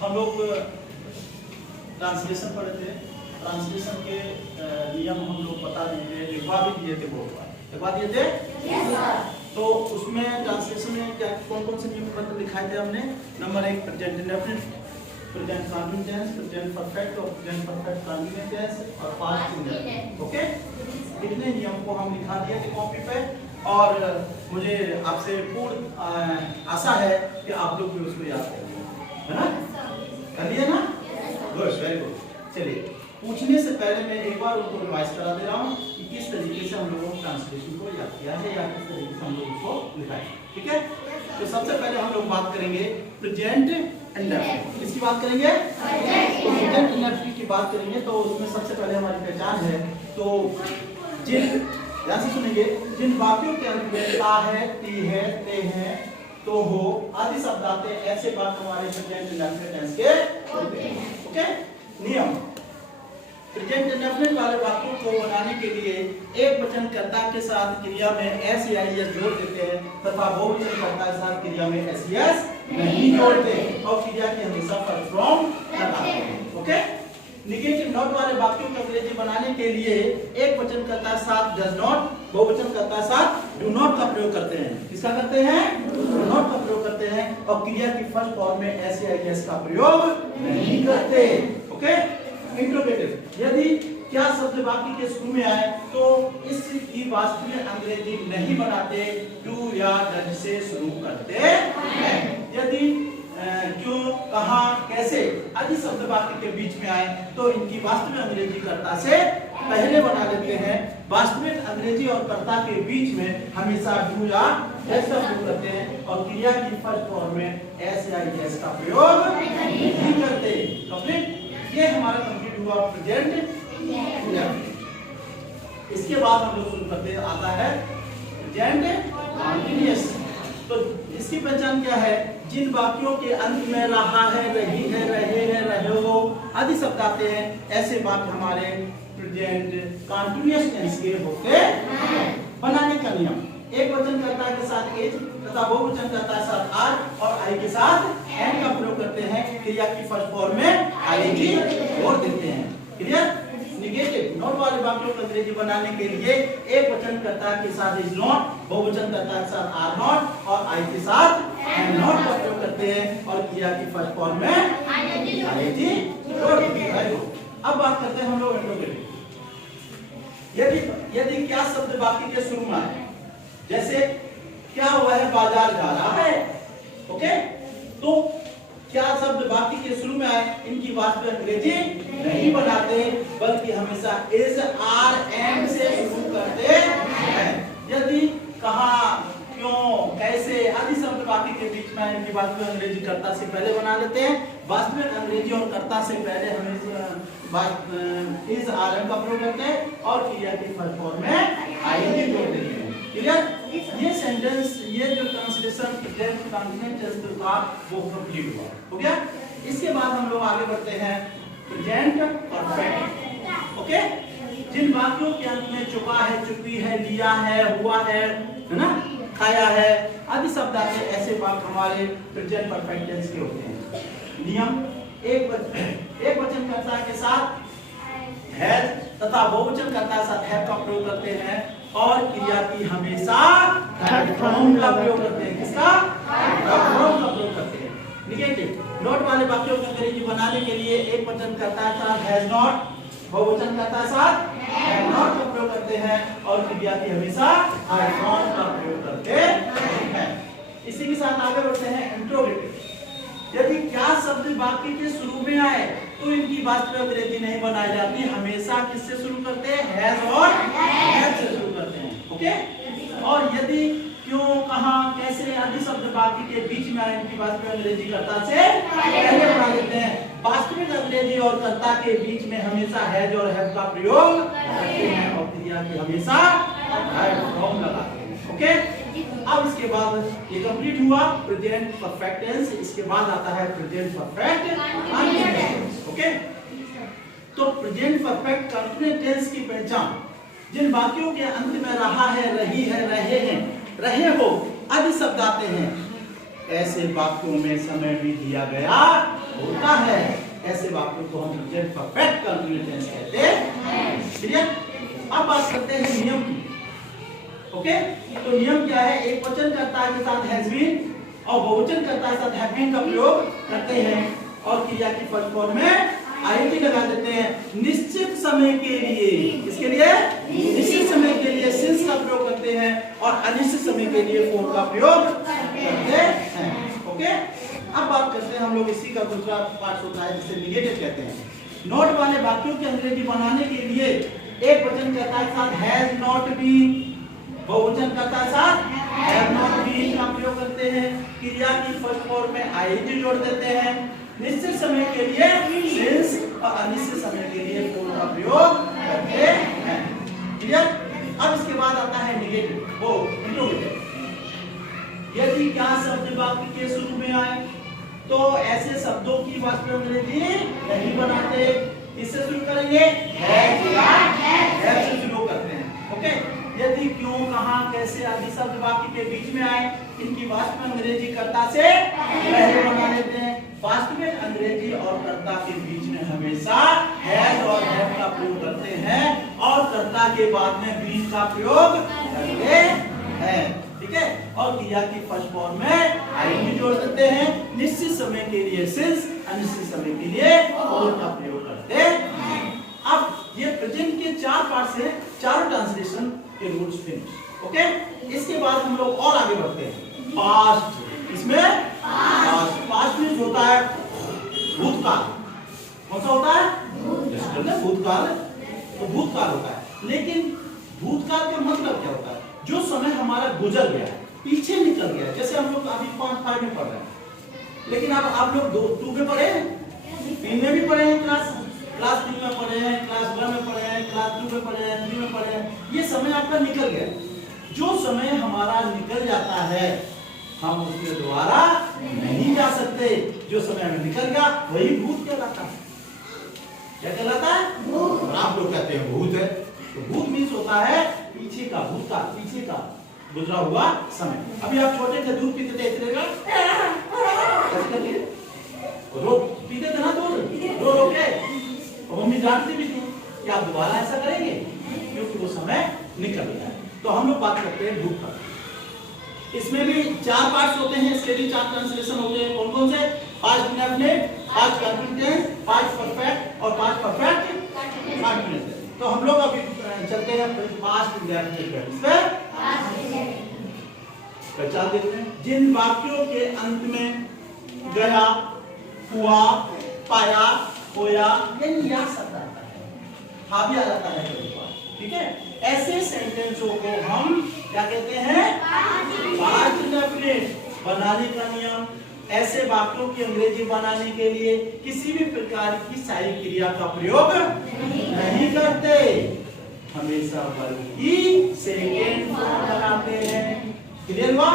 हम लोग ट्रांसलेशन पढ़े थे। ट्रांसलेशन के नियम हम लोग बता दिए, लिखवा भी दिए थे, बहुत बार लिखवा दिए थे। Yes, sir. तो उसमें ट्रांसलेशन में क्या कौन कौन से नियम मतलब लिखाए थे हमने? Number 1 present indefinite, present continuous tense, present perfect और प्रेजेंट परफेक्ट कंटिन्यूअस टेंस और पास्ट इंडेफिनिट। ओके, इतने नियम को हम लिखा दिए थे कॉपी पे और मुझे आपसे पूर्ण आशा है कि आप लोग भी उसको याद करेंगे, है ना? कर लिए ना? Good, very good. चलिए, पूछने से पहले मैं एक बार उनको रिवाइज करा दे रहा हूँ कि किस तरीके से हम लोगों ने ट्रांसलेशन को याद किया है या किस तरीके से हम लोग उसको लिखा है। ठीक है? तो सबसे पहले हम लोग बात करेंगे प्रेजेंट इंडेफिनिट। किसकी बात करेंगे? प्रेजेंट इंडेफिनिट की बात करेंगे। तो उसमें सबसे पहले हमारी पहचान है, तो जिन ध्यान से सुनेंगे, जिन वाक्यों के अंत में ता है, ती है, ते है, तो हो आदि शब्द आते हैं, ऐसे बात हमारे प्रेजेंट इंडेफिनिट टेंस के होते हैं। ओके, नियम प्रेजेंट इंडेफिनिट वाले वाक्यों को बनाने के लिए एक वचन कर्ता के साथ क्रिया में एस या एस जोड़ देते हैं तथा बहुवचन कर्ता के साथ क्रिया में एस एस नहीं जोड़ते और क्रिया की हमेशा फर्स्ट फॉर्म लगाते हैं। ओके, नेगेटिव नॉट वाले वाक्यों को अंग्रेजी बनाने के लिए एक वचन कर्ता के साथ डज नॉट, बहुवचन कर्ता के साथ डू नॉट का प्रयोग करते हैं। किसका करते हैं? डू नॉट का प्रयोग करते हैं और क्रिया की फर्स्ट फॉर्म में एस या एस का प्रयोग नहीं करते। ओके, इंट्रोगेटिव, यदि क्या शब्द वाक्य के शुरू में आए तो इसकी वास्तविक अंग्रेजी नहीं बनाते, डू या डज से शुरू करते हैं। यदि क्यों, कहां, कैसे आदि शब्द वाक्य के बीच में आए तो इनकी वास्तविक अंग्रेजी कर्ता से पहले बना लेते हैं। वास्तविक अंग्रेजी और कर्ता के बीच में हमेशा डू या डज का प्रयोग करते हैं और क्रिया की फर्स्ट फॉर्म में एस या एस का प्रयोग नहीं करते। कंप्लीट, ये हमारा कंप्लीट हुआ प्रेजेंट इंडेफिनिट। इसके बाद हम लोग शुरू करते हैं, आता है प्रेजेंट कंटीन्यूअस। तो इसकी पहचान क्या है? जिन वाक्यों के अंत में रहा है, रही है, रहे हैं, रहे हो आदि शब्द आते हैं, ऐसे वाक्य हमारे प्रेजेंट कंटीन्यूअस टेंस के होते हैं। बनाने का नियम, एक वचन कर्ता के साथ एज तथा बहुवचन कर्ता के साथ आर और आई के साथ एन का प्रयोग करते हैं। क्रिया की फर्स्ट फॉर्म में आईएनजी जोड़ देते हैं। क्लियर? नेगेटिव नॉट वाले वाक्यों को अंग्रेजी बनाने के लिए एक वचन कर्ता के साथ इज नॉट, बहुवचन कर्ता के साथ आर नॉट और आई के साथ एम नॉट का प्रयोग करते हैं और क्रिया की फर्स्ट फॉर्म में आईएनजी जोड़ देते हैं। अब बात करते हैं हम लोग इंट्रोगेटिव। यदि क्या शब्द वाक्य के शुरू में आए, जैसे क्या हुआ है, बाजार जा रहा है। ओके, तो क्या शब्द वाक्य के शुरू में आए, इनकी वास्तविक अंग्रेजी नहीं बनाते बल्कि हमेशा इज, आर, एम से शुरू करते हैं। यदि कहां, क्यों, कैसे आदि शब्द वाक्य के बीच में इनकी वास्तविक अंग्रेजी कर्ता से पहले बना लेते हैं। वास्तविक अंग्रेजी और कर्ता से पहले हमेशा इज, आर, एम का प्रयोग करते हैं और क्रिया की फर्स्ट फॉर्म में आईएनजी जोड़ देते हैं। क्लियर? ये सेंटेंस, ये जो ट्रांसलेशन प्रेजेंट कंटीन्यूअस टेंस था वो कंप्लीट हुआ। हो गया? इसके बाद हम लोग आगे बढ़ते हैं प्रेजेंट परफेक्ट। ओके, जिन वाक्यों के अंत में चुका है, चुकी है, लिया है, हुआ है ना, खाया है आदि शब्द आते हैं, ऐसे वाक्य हमारे प्रेजेंट परफेक्ट टेंस के होते हैं। नियम, एक वचन कर्ता के साथ हैज तथा बहुवचन कर्ता के साथ हैव का प्रयोग करते हैं और क्रिया की हमेशा थर्ड फॉर्म का प्रयोग करते हैं। किसका? थर्ड फॉर्म का प्रयोग करते हैं। नेगेटिव नॉट वाले वाक्यों को अंग्रेजी बनाने के लिए एक वचन कर्ता के साथ हैज नॉट, बहुवचन कर्ता के साथ हैव नॉट का प्रयोग करते हैं और क्रिया की हमेशा थर्ड फॉर्म का प्रयोग करते हैं। इसी के साथ आगे बढ़ते हैं इंट्रोगेटिव। यदि क्या शब्द वाक्य के शुरू में आए तो इनकी वास्तविक अंग्रेजी नहीं बनाई जाती, हमेशा किससे शुरू करते हैं? हैज और हैव से शुरू करते हैं। ओके, और यदि क्यों, कहां, कैसे आदि शब्द वाक्य के बीच में आए, इनकी वास्तविक अंग्रेजी कर्ता से पहले बना लेते हैं। वास्तविक अंग्रेजी और कर्ता के बीच में हमेशा हैज और हैव का प्रयोग करते हैं और क्रिया की हमेशा थर्ड फॉर्म लगाते हैं। ओके, अब इसके बाद ये कंप्लीट हुआ प्रेजेंट परफेक्ट टेंस। इसके बाद आता है present perfect continuous tense. Okay, तो प्रेजेंट परफेक्ट कंटीन्यूअस टेंस की पहचान, जिन वाक्यों के अंत में रहा है, रही है, रहे हैं, रहे हो आदि शब्द आते हैं, ऐसे वाक्यों में समय भी दिया गया होता है, ऐसे वाक्यों को हम प्रेजेंट परफेक्ट कंटीन्यूअस टेंस कहते हैं। क्लियर? अब बात करते हैं नियम की। ओके, तो नियम क्या है? एक वचन कर्ता के साथ हैज बीन और बहुवचन कर्ता के साथ हैव बीन का प्रयोग करते हैं और क्रिया की फर्स्ट फॉर्म में आईएनजी लगा देते हैं। निश्चित समय के लिए, किसके लिए? निश्चित समय के लिए सिंस का प्रयोग करते हैं और अनिश्चित समय के लिए फॉर का प्रयोग करते हैं। ओके, अब बात करते हैं हम लोग इसी का दूसरा पार्ट होता है जिसे निगेटिव कहते हैं। नॉट वाले वाक्यों की अंग्रेजी बनाने के लिए एक वचन कर्ता के साथ हैज नॉट बीन, बहुवचन कर्ता के साथ हैव नॉट बीन का प्रयोग करते हैं। क्रिया की फर्स्ट फॉर्म में आईएनजी जोड़ देते हैं। निश्चित समय के लिए सिंस और अनिश्चित समय के लिए फॉर का प्रयोग करते हैं। क्लियर? अब इसके बाद आता है निगेटिव, वो इंट्रोगेटिव। यदि क्या शब्द वाक्य के शुरू में आए तो ऐसे शब्दों की वास्तव में अंग्रेजी नहीं बनाते। इससे शुरू करेंगे, हैव या हैव से शुरू करते हैं। ओके, यदि क्यों, कहां, कैसे आदि शब्द वाक्य के बीच में आए, इनकी वास्तव में अंग्रेजी कर्ता से पहले बना लेते हैं। वास्तव में अंग्रेजी और कर्ता के बीच में हमेशा हैज और हैव का प्रयोग करते हैं और कर्ता के बाद में बीन का प्रयोग करते हैं। ठीक है? और क्रिया की फर्स्ट फॉर्म में आईएनजी जोड़ देते हैं। निश्चित समय के लिए सिंस, अनिश्चित समय के लिए और का प्रयोग करते हैं। अब ये प्रेजेंट के चार पार्ट से चारों ट्रांसलेशन के रूल्स फिनिश। ओके, इसके बाद हम लोग और आगे बढ़ते हैं। पास्ट, इसमें पास्ट मींस होता है भूतकाल। कौन सा होता है? भूतकाल। तो भूतकाल होता है, लेकिन भूतकाल का मतलब क्या होता है? जो समय हमारा गुजर गया, पीछे निकल गया। जैसे हम लोग अभी 5 में पढ़ रहे हैं, लेकिन अब आप लोग 2 में पढ़े हैं, 3 में भी पढ़े हैं, क्लास 3 में पढ़े हैं, क्लास 1 में पढ़े हैं, क्लास 2 में पढ़े हैं, 3 में पढ़े हैं। ये समय आपका निकल गया। जो समय हमारा निकल जाता है हम उसमें दोबारा नहीं जा सकते। जो समय हमें निकल गया वही भूत कहलाता है। क्या कहलाता है? भूत। आप लोग कहते हैं भूत है। तो भूत मीन्स होता है पीछे का, भूतकाल, पीछे का गुजरा हुआ समय। अभी आप छोटे थे, दूध पीते थे, इतने पीते थे ना दूध, रो रो के, और मम्मी डांटती भी थी कि आप दोबारा ऐसा करेंगे, क्योंकि वो समय निकल गया है। तो हम लोग बात करते हैं भूतकाल। इसमें भी 4 पार्ट्स होते हैं, इसके भी 4 ट्रांसलेशन होते हैं। कौन कौन से? Past indefinite, past continuous, past perfect और पास्ट परफेक्ट कंटीन्यूअस। तो हम लोग अभी चलते हैं पास्ट इंडेफिनिट पे। पहचान देखते हैं। जिन वाक्यों के अंत में गया, हुआ, पाया, होया यानी या शब्द आता है, हाँ भी आ जाता है कभी बार। ठीक है? ऐसे सेंटेंसों को हम क्या कहते हैं? Past indefinite. बनाने का नियम, ऐसे वाक्यों की अंग्रेजी बनाने के लिए किसी भी प्रकार की सारी क्रिया का प्रयोग नहीं करते, हमेशा वर्ब की सेकेंड फॉर्म बनाते हैं। क्लियर हुआ?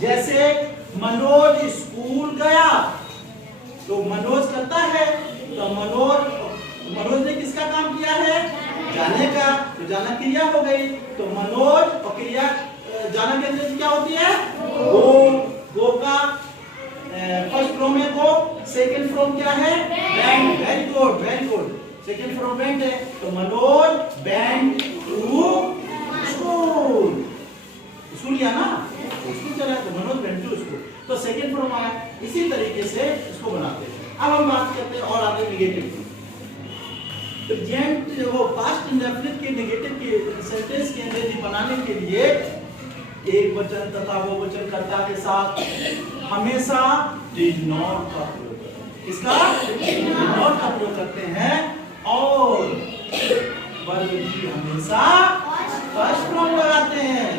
जैसे मनोज स्कूल गया, तो मनोज करता है, तो मनोज ने किसका काम किया है? जाने का, तो जाना क्रिया हो गई। तो मनोज और क्रिया जाना के अंदर क्या होती है? गो का फर्स्ट फॉर्म है गो, सेकंड फॉर्म क्या है? Went. Very good, very good. Second form went है, तो Manoj went to school. School गया ना, स्कूल चला, तो मनोज वेंट टू स्कूल, तो सेकंड फॉर्म आया। इसी तरीके से इसको बनाते हैं। अब हम बात करते हैं और आगे निगेटिव की। प्रेजेंट वो पास्ट इंडेफिनिट के निगेटिव के सेंटेंस की अंग्रेजी बनाने के लिए एक वचन तथा वो वचन कर्ता के साथ हमेशा डिड नॉट का प्रयोग करते हैं। इसका डिड नॉट का प्रयोग करते हैं और वर्ब भी हमेशा फर्स्ट फॉर्म लगाते हैं।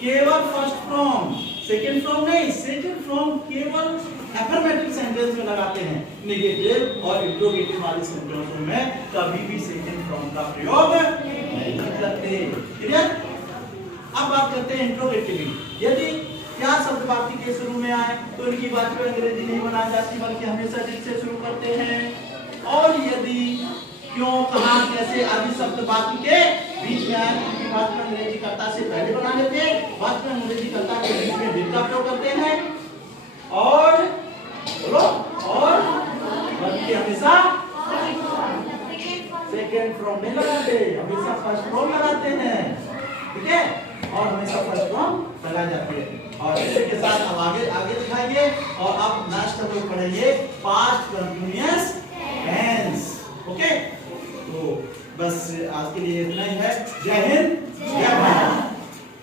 केवल फर्स्ट फॉर्म, सेकंड फॉर्म नहीं। सेकंड फॉर्म केवल अफर्मेटिव सेंटेंस में लगाते हैं। नेगेटिव और इंट्रोगेटिव वाले सेंटेंसों में कभी भी सेकंड फॉर्म का प्रयोग नहीं करते। क्लियर? अब बात करते हैं इंट्रोगेटिव। यदि क्या शब्द वाक्य के शुरू में आए तो इनकी बात में अंग्रेजी नहीं बनाई जाती, बल्कि हमेशा डिड से शुरू करते हैं। और यदि क्यों, कहां, कैसे आदि शब्द वाक्य के बीच में आए तो इनकी बात में अंग्रेजी कर्ता से पहले बना लेते हैं। बात में अंग्रेजी कर्ता के बीच में डिड का प्रयोग करते हैं और बोलो और हमेशा सेकेंड फॉर्म नहीं लगाते, हमेशा फर्स्ट फॉर्म लगाते हैं, ठीक है, और हमेशा फर्स्ट फॉर्म लगाई जाती है। और इसी के साथ अब आगे दिखाइए और अब लास्ट हम लोग पढ़ेंगे पास्ट कंटिन्यूअस टेंस। ओके, तो बस आज के लिए इतना ही है। जय हिंद।